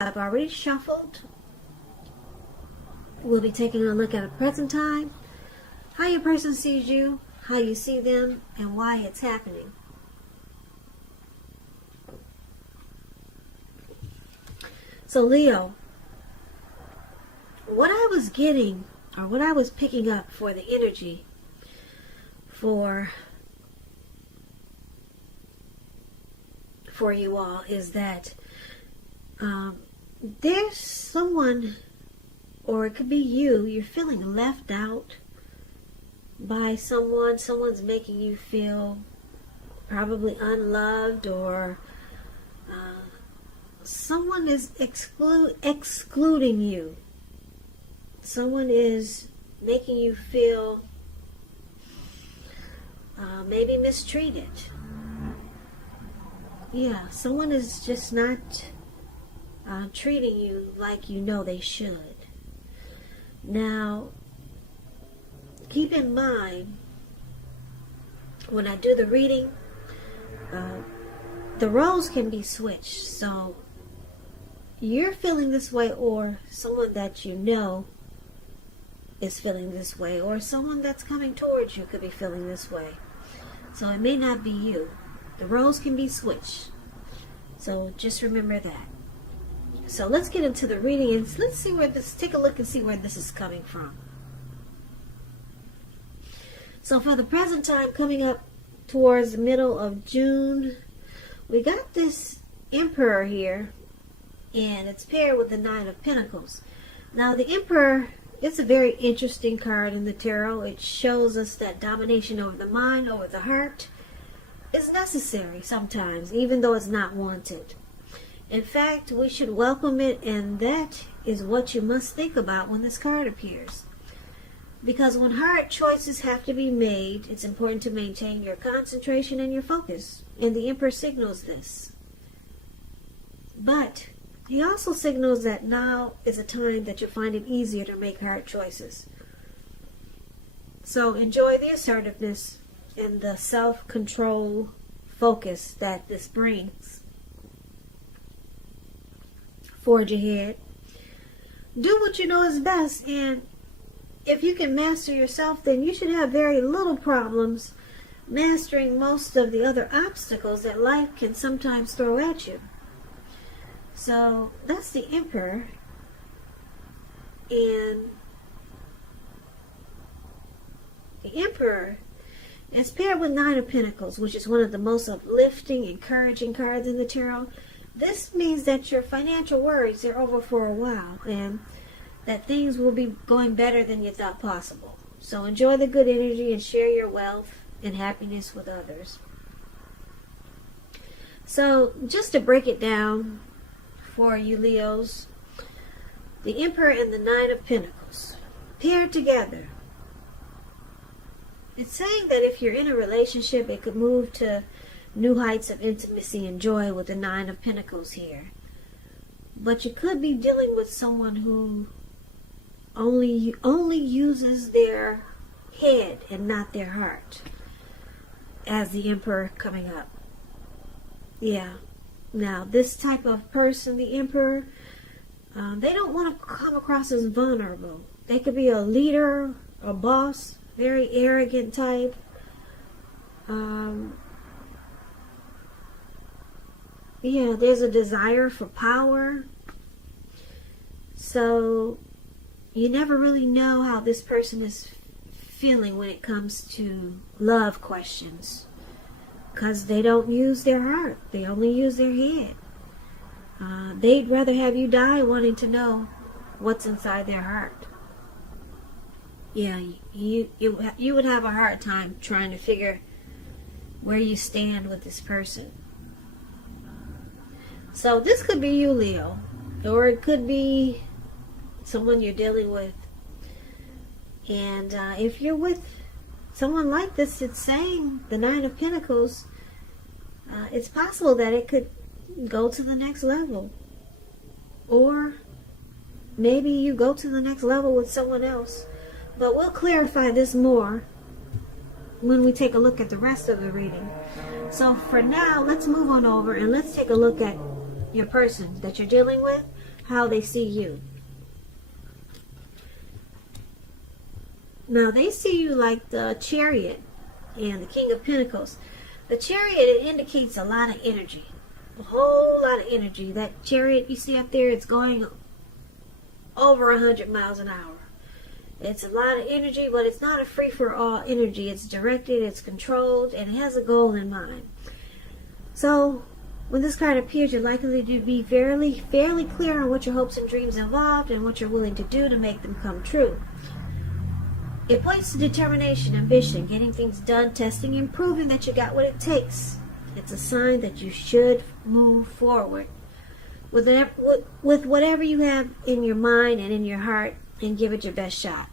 I've already shuffled. We'll be taking a look at the present time, how your person sees you, how you see them, and why it's happening. So Leo, what I was getting, or what I was picking up for the energy for you all is that there's someone, or it could be you're feeling left out by someone's making you feel probably unloved, or someone is excluding you. Someone is making you feel maybe mistreated. Yeah, someone is just not treating you like you know they should. Now, keep in mind, when I do the reading, the roles can be switched. So, you're feeling this way, or someone that you know is feeling this way, or someone that's coming towards you could be feeling this way. So, it may not be you. The roles can be switched. So, just remember that. So let's get into the reading and let's see take a look and see where this is coming from. So for the present time, coming up towards the middle of June, we got this Emperor here, and it's paired with the Nine of Pentacles. Now the Emperor, it's a very interesting card in the tarot. It shows us that domination over the mind, over the heart, is necessary sometimes, even though it's not wanted. In fact, we should welcome it, and that is what you must think about when this card appears. Because when hard choices have to be made, it's important to maintain your concentration and your focus. And the Emperor signals this. But he also signals that now is a time that you'll find it easier to make hard choices. So enjoy the assertiveness and the self-control focus that this brings. Forge ahead. Do what you know is best, and if you can master yourself, then you should have very little problems mastering most of the other obstacles that life can sometimes throw at you. So that's the Emperor, and the Emperor is paired with Nine of Pentacles, which is one of the most uplifting, encouraging cards in the tarot. This means that your financial worries are over for a while, and that things will be going better than you thought possible. So enjoy the good energy and share your wealth and happiness with others. So just to break it down for you Leos, the Emperor and the Nine of Pentacles paired together. It's saying that if you're in a relationship, it could move to new heights of intimacy and joy with the Nine of Pentacles here. But you could be dealing with someone who only uses their head and not their heart, as the Emperor coming up. Yeah. Now, this type of person, the Emperor, they don't want to come across as vulnerable. They could be a leader, a boss, very arrogant type. Yeah, there's a desire for power. So you never really know how this person is feeling when it comes to love questions, because they don't use their heart. They only use their head. They'd rather have you die wanting to know what's inside their heart. Yeah, you would have a hard time trying to figure where you stand with this person. So this could be you, Leo, or it could be someone you're dealing with. And if you're with someone like this, it's saying the Nine of Pentacles, it's possible that it could go to the next level. Or maybe you go to the next level with someone else. But we'll clarify this more when we take a look at the rest of the reading. So for now, let's move on over and let's take a look at your person that you're dealing with. how they see you. Now, they see you like the Chariot and the King of Pentacles. The Chariot, it indicates a lot of energy. A whole lot of energy. That Chariot you see up there, it's going over 100 miles an hour. It's a lot of energy, but it's not a free-for-all energy. It's directed, it's controlled, and it has a goal in mind. So, when this card appears, you're likely to be fairly clear on what your hopes and dreams involved and what you're willing to do to make them come true. It points to determination, ambition, getting things done, testing, and proving that you got what it takes. It's a sign that you should move forward with whatever you have in your mind and in your heart, and give it your best shot.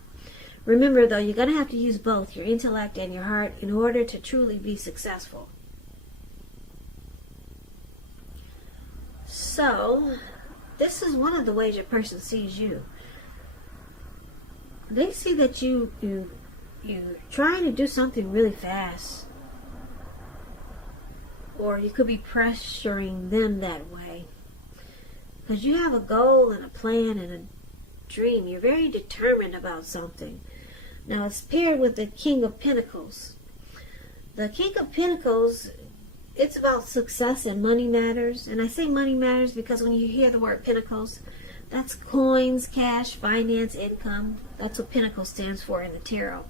Remember, though, you're going to have to use both your intellect and your heart in order to truly be successful. So, this is one of the ways your person sees you. They see that you're trying to do something really fast. Or you could be pressuring them that way. Because you have a goal and a plan and a dream. You're very determined about something. Now, it's paired with the King of Pentacles. The King of Pentacles, it's about success and money matters. And I say money matters because when you hear the word Pentacles, that's coins, cash, finance, income. That's what Pentacle stands for in the tarot.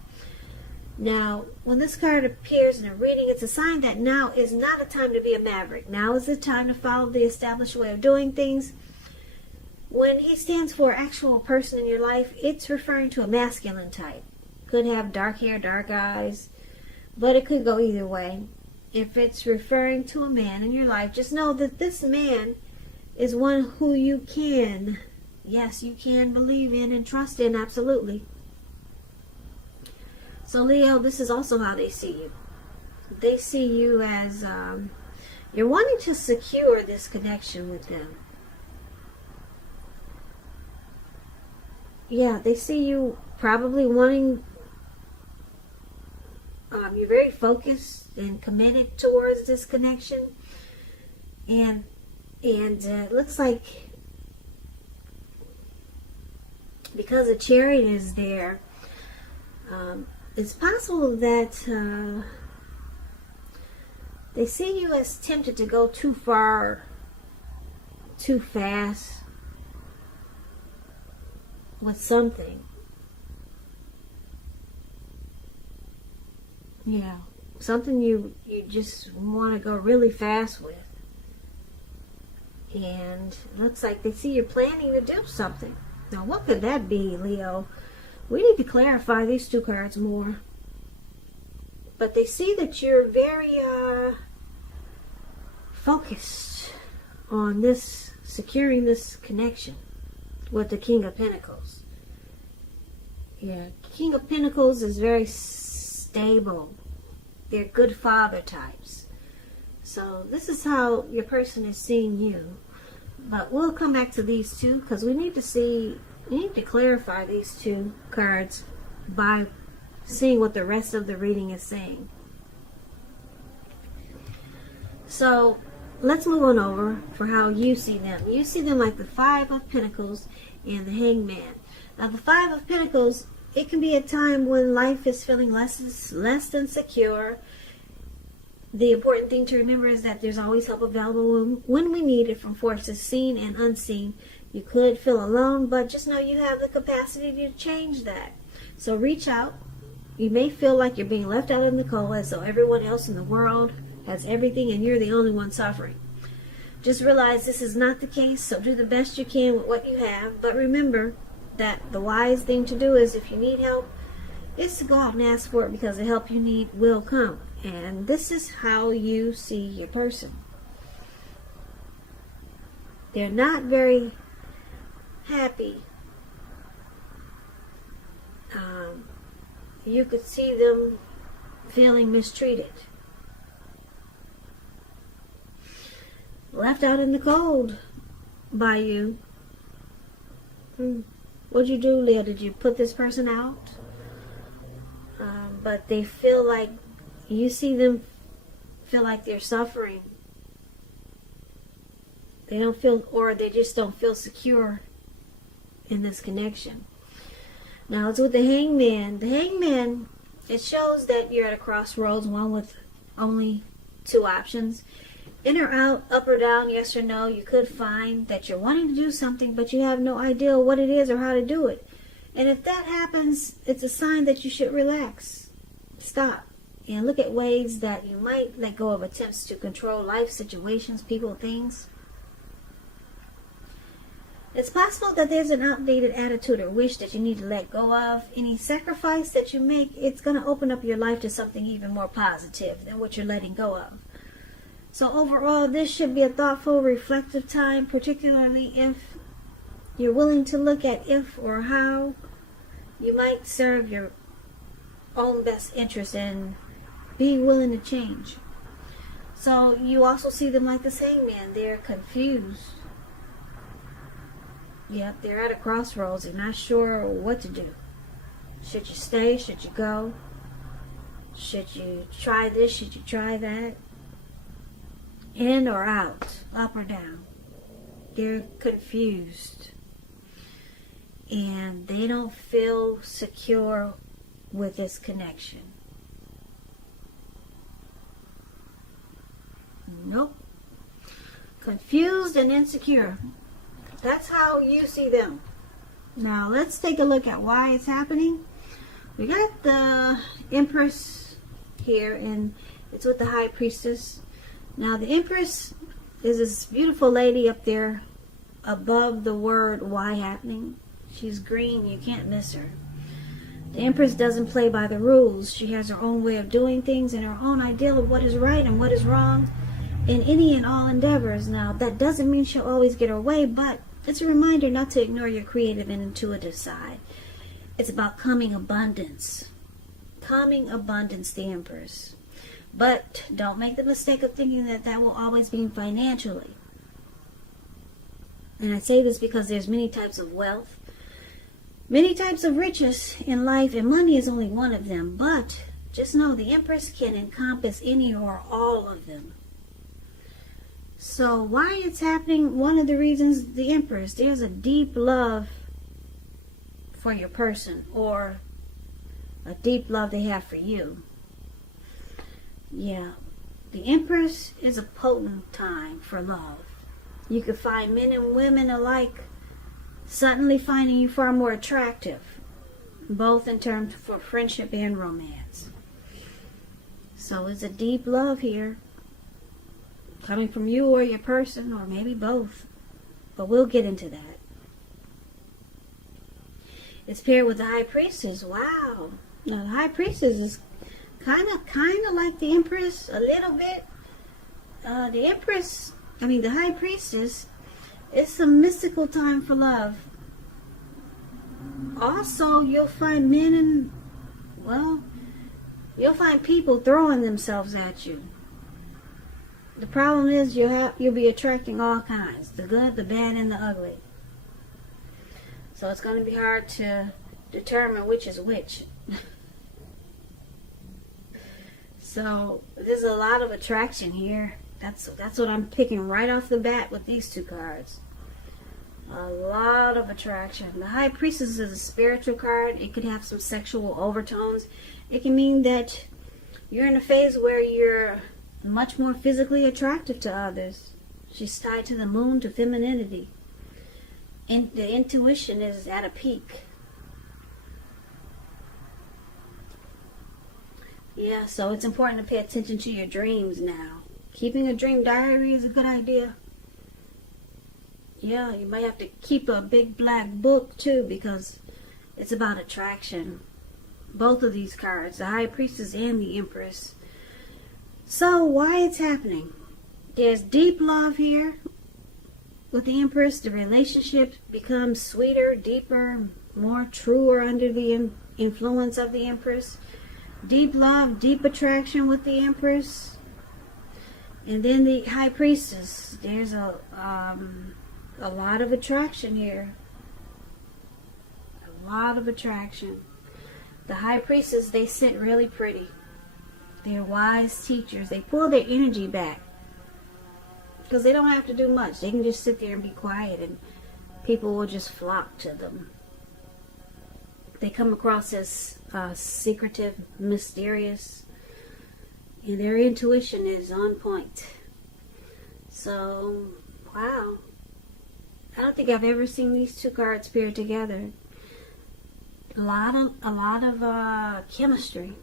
Now, when this card appears in a reading, it's a sign that now is not a time to be a maverick. Now is the time to follow the established way of doing things. When he stands for actual person in your life, it's referring to a masculine type. Could have dark hair, dark eyes, but it could go either way. If it's referring to a man in your life, just know that this man is one who you can, yes, you can believe in and trust in, absolutely. So, Leo, this is also how they see you. They see you as you're wanting to secure this connection with them. Yeah, they see you probably wanting, you're very focused and committed towards this connection. And it looks like because the Chariot is there, it's possible that they see you as tempted to go too far, too fast with something. Yeah, something you just want to go really fast with. And it looks like they see you're planning to do something. Now, what could that be, Leo? We need to clarify these two cards more. But they see that you're very focused on this, securing this connection with the King of Pentacles. Yeah, King of Pentacles is very stable. They're good father types. So this is how your person is seeing you. But we'll come back to these two because we need to clarify these two cards by seeing what the rest of the reading is saying. So let's move on over for how you see them. You see them like the Five of Pentacles and the Hangman. Now, the Five of Pentacles, it can be a time when life is feeling less than secure. The important thing to remember is that there's always help available when we need it from forces seen and unseen. You could feel alone, but just know you have the capacity to change that. So reach out. You may feel like you're being left out in the cold as though everyone else in the world has everything and you're the only one suffering. Just realize this is not the case, so do the best you can with what you have. But remember that the wise thing to do is, if you need help, is to go out and ask for it, because the help you need will come. And this is how you see your person. They're not very happy. You could see them feeling mistreated. Left out in the cold by you. What'd you do, Leah? Did you put this person out? But they feel like, you see them feel like they're suffering. They don't feel, or they just don't feel secure in this connection. Now it's with the Hangman. The Hangman, it shows that you're at a crossroads, one with only two options. In or out, up or down, yes or no. You could find that you're wanting to do something, but you have no idea what it is or how to do it. And if that happens, it's a sign that you should relax. Stop. And look at ways that you might let go of attempts to control life situations, people, things. It's possible that there's an outdated attitude or wish that you need to let go of. Any sacrifice that you make, it's going to open up your life to something even more positive than what you're letting go of. So overall, this should be a thoughtful, reflective time, particularly if you're willing to look at if or how you might serve your own best interest and be willing to change. So you also see them like the Hangman. They're confused. Yep, they're at a crossroads. They're not sure what to do. Should you stay? Should you go? Should you try this? Should you try that? In or out? Up or down? They're confused. And they don't feel secure with this connection. Nope. Confused and insecure. That's how you see them. Now let's take a look at why it's happening. We got the Empress here, and it's with the High Priestess. Now the Empress is this beautiful lady up there above the word why happening. She's green. You can't miss her. The Empress doesn't play by the rules. She has her own way of doing things and her own ideal of what is right and what is wrong in any and all endeavors. Now, that doesn't mean she'll always get her way, but it's a reminder not to ignore your creative and intuitive side. It's about coming abundance. Coming abundance, the Empress. But don't make the mistake of thinking that that will always be financially. And I say this because there's many types of wealth, many types of riches in life, and money is only one of them. But just know the Empress can encompass any or all of them. So why it's happening, one of the reasons, the Empress, there's a deep love for your person, or a deep love they have for you. Yeah, the Empress is a potent time for love. You could find men and women alike suddenly finding you far more attractive, both in terms for friendship and romance. So it's a deep love here, coming from you or your person, or maybe both. But we'll get into that. It's paired with the High Priestess. Wow. Now the High Priestess is kind of like the Empress a little bit. The High Priestess is some mystical time for love. Also, you'll find you'll find people throwing themselves at you. The problem is you'll be attracting all kinds, the good, the bad, and the ugly. So it's going to be hard to determine which is which. So there's a lot of attraction here. That's what I'm picking right off the bat with these two cards. A lot of attraction. The High Priestess is a spiritual card. It could have some sexual overtones. It can mean that you're in a phase where you're much more physically attractive to others. She's tied to the moon, to femininity. And the intuition is at a peak. Yeah, so it's important to pay attention to your dreams now. Keeping a dream diary is a good idea. Yeah, you might have to keep a big black book too, because it's about attraction. Both of these cards, the High Priestess and the Empress. So why it's happening? There's deep love here with the Empress. The relationship becomes sweeter, deeper, more truer under the influence of the Empress. Deep love, deep attraction with the Empress. And then the High Priestess. There's a lot of attraction here. A lot of attraction. The High Priestess, they sit really pretty. They're wise teachers. They pull their energy back. Because they don't have to do much. They can just sit there and be quiet, and people will just flock to them. They come across as secretive, mysterious, and their intuition is on point. So, wow. I don't think I've ever seen these two cards paired together. A lot of chemistry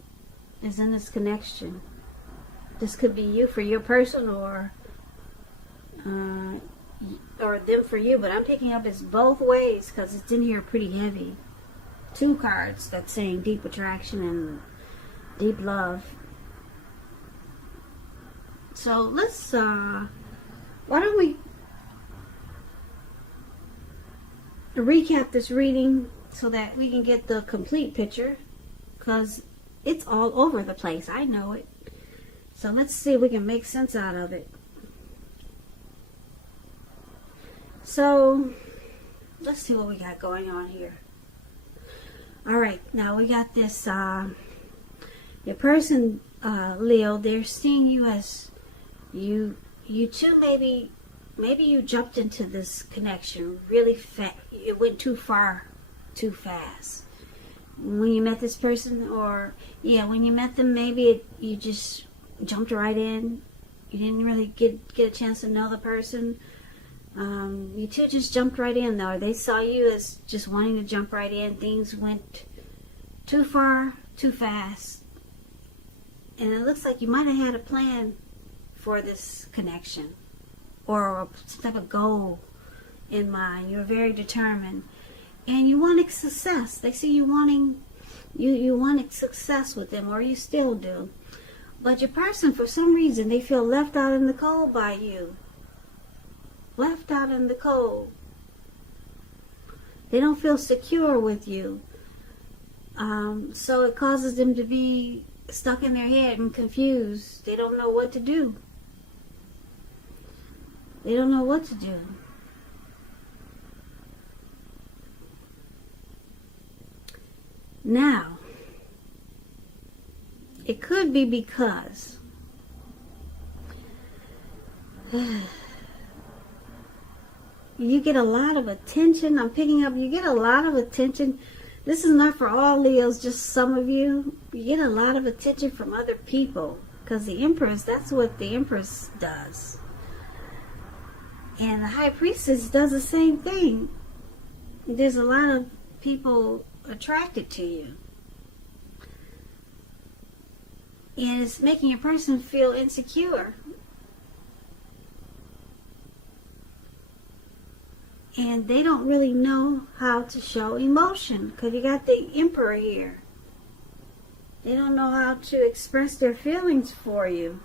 is in this connection. This could be you for your person, or them for you, but I'm picking up it's both ways because it's in here pretty heavy. Two cards that's saying deep attraction and deep love. So let's why don't we recap this reading so that we can get the complete picture, because it's all over the place. I know it. So let's see if we can make sense out of it. So let's see what we got going on here. All right, now we got this your person, Leo, they're seeing you as you two, maybe you jumped into this connection really fast. It went too far too fast when you met this person, or when you met them, maybe you just jumped right in. You didn't really get a chance to know the person. You two just jumped right in, though. They saw you as just wanting to jump right in. Things went too far too fast, and it looks like you might have had a plan for this connection, or some type of goal in mind. You're very determined, and you wanted success. They see you wanting, you wanted success with them, or you still do. But your person, for some reason, they feel left out in the cold by you. Left out in the cold. They don't feel secure with you. So it causes them to be stuck in their head and confused. They don't know what to do. They don't know what to do. Now, it could be because you get a lot of attention. I'm picking up, you get a lot of attention. This is not for all Leos, just some of you. You get a lot of attention from other people, because the Empress, that's what the Empress does. And the High Priestess does the same thing. There's a lot of people attracted to you. And it's making a person feel insecure. And they don't really know how to show emotion, because you got the Emperor here. They don't know how to express their feelings for you.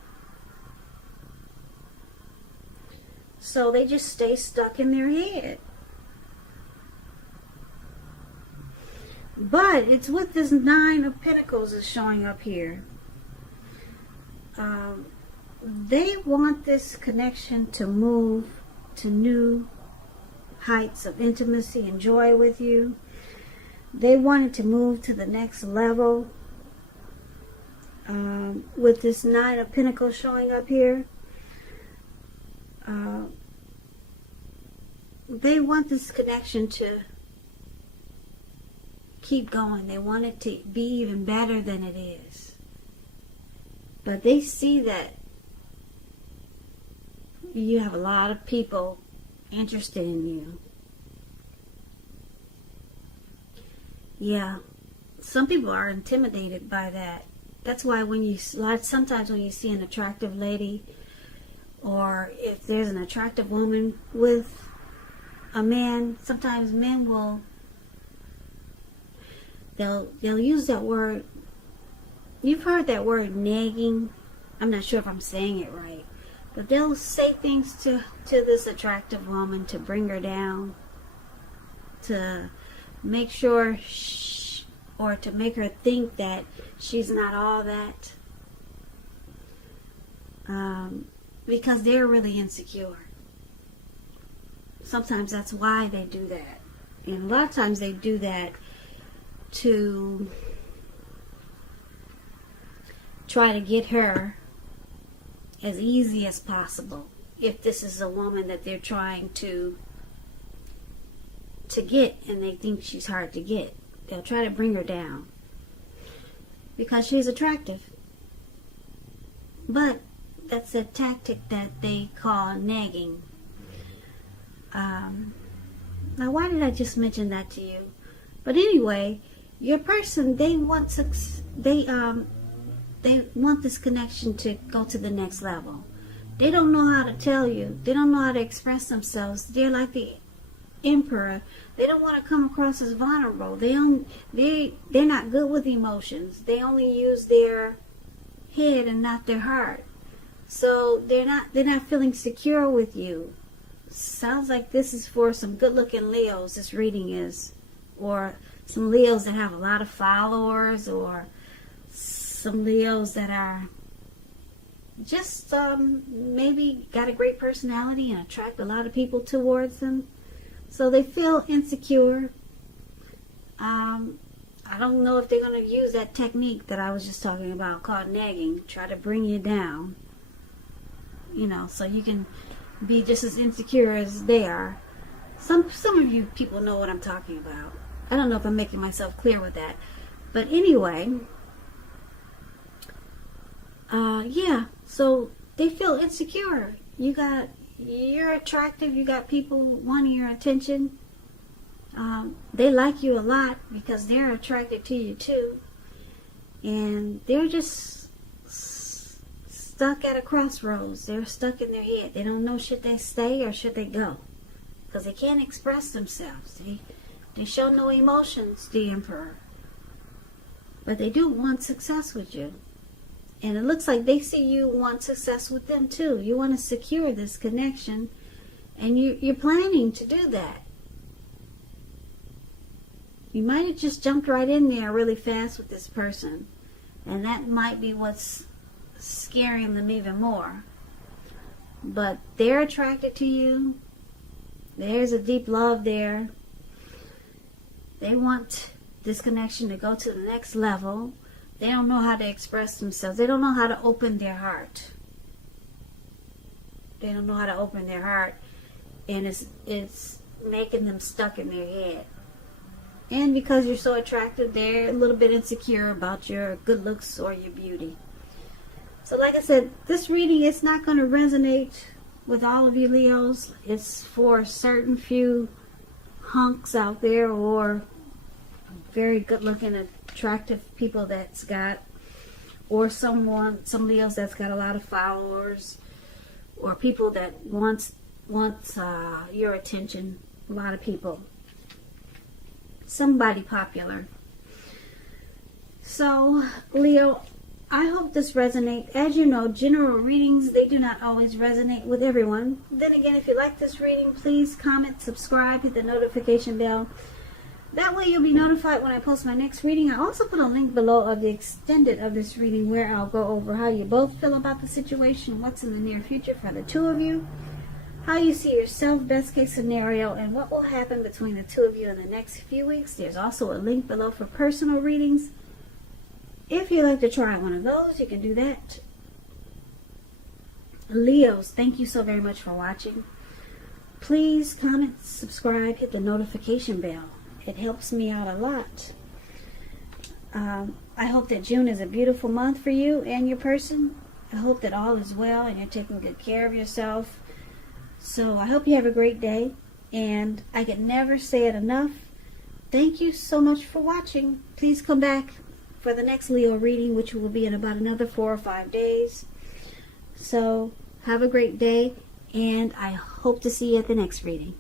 So they just stay stuck in their head. But it's with this Nine of Pentacles is showing up here. They want this connection to move to new heights of intimacy and joy with you. They wanted to move to the next level. With this Nine of Pentacles showing up here, they want this connection to keep going. They want it to be even better than it is. But they see that you have a lot of people interested in you. Yeah, some people are intimidated by that. That's why sometimes when you see an attractive lady, or if there's an attractive woman with a man, sometimes men will, they'll use that word. You've heard that word, nagging. I'm not sure if I'm saying it right, but they'll say things to this attractive woman to bring her down, to make sure or to make her think that she's not all that, because they're really insecure. Sometimes that's why they do that, and a lot of times they do that to try to get her as easy as possible, if this is a woman that they're trying to get and they think she's hard to get. They'll try to bring her down because she's attractive. But that's a tactic that they call nagging. Now, why did I just mention that to you? But anyway, your person, they want this connection to go to the next level. They don't know how to tell you. They don't know how to express themselves. They're like the Emperor. They don't want to come across as vulnerable. They're not good with emotions. They only use their head and not their heart. So they're not feeling secure with you. Sounds like this is for some good-looking Leos. This reading is, or some Leos that have a lot of followers, or some Leos that are just maybe got a great personality and attract a lot of people towards them. So they feel insecure. I don't know if they're going to use that technique that I was just talking about called nagging, try to bring you down, you know, so you can be just as insecure as they are. Some of you people know what I'm talking about. I don't know if I'm making myself clear with that. But anyway, yeah, so they feel insecure. You're attractive. You got people wanting your attention. They like you a lot because they're attracted to you too. And they're just stuck at a crossroads. They're stuck in their head. They don't know should they stay or should they go. Because they can't express themselves. They show no emotions, the Emperor. But they do want success with you. And it looks like they see you want success with them too. You want to secure this connection. And you're planning to do that. You might have just jumped right in there really fast with this person. And that might be what's scaring them even more. But they're attracted to you. There's a deep love there. They want this connection to go to the next level. They don't know how to express themselves. They don't know how to open their heart. They don't know how to open their heart. And it's making them stuck in their head. And because you're so attractive, they're a little bit insecure about your good looks or your beauty. So like I said, this reading is not going to resonate with all of you Leos. It's for certain few hunks out there or very good looking, attractive people that's got, or some Leos that's got a lot of followers, or people that wants your attention. A lot of people. Somebody popular. So, Leo, I hope this resonates. As you know, general readings, they do not always resonate with everyone. Then again, if you like this reading, please comment, subscribe, hit the notification bell. That way you'll be notified when I post my next reading. I also put a link below of the extended of this reading where I'll go over how you both feel about the situation, what's in the near future for the two of you, how you see yourself, best case scenario, and what will happen between the two of you in the next few weeks. There's also a link below for personal readings. If you'd like to try one of those, you can do that. Leos, thank you so very much for watching. Please comment, subscribe, hit the notification bell. It helps me out a lot. I hope that June is a beautiful month for you and your person. I hope that all is well and you're taking good care of yourself. So I hope you have a great day. And I can never say it enough. Thank you so much for watching. Please come back for the next Leo reading, which will be in about another 4 or 5 days. So have a great day. And I hope to see you at the next reading.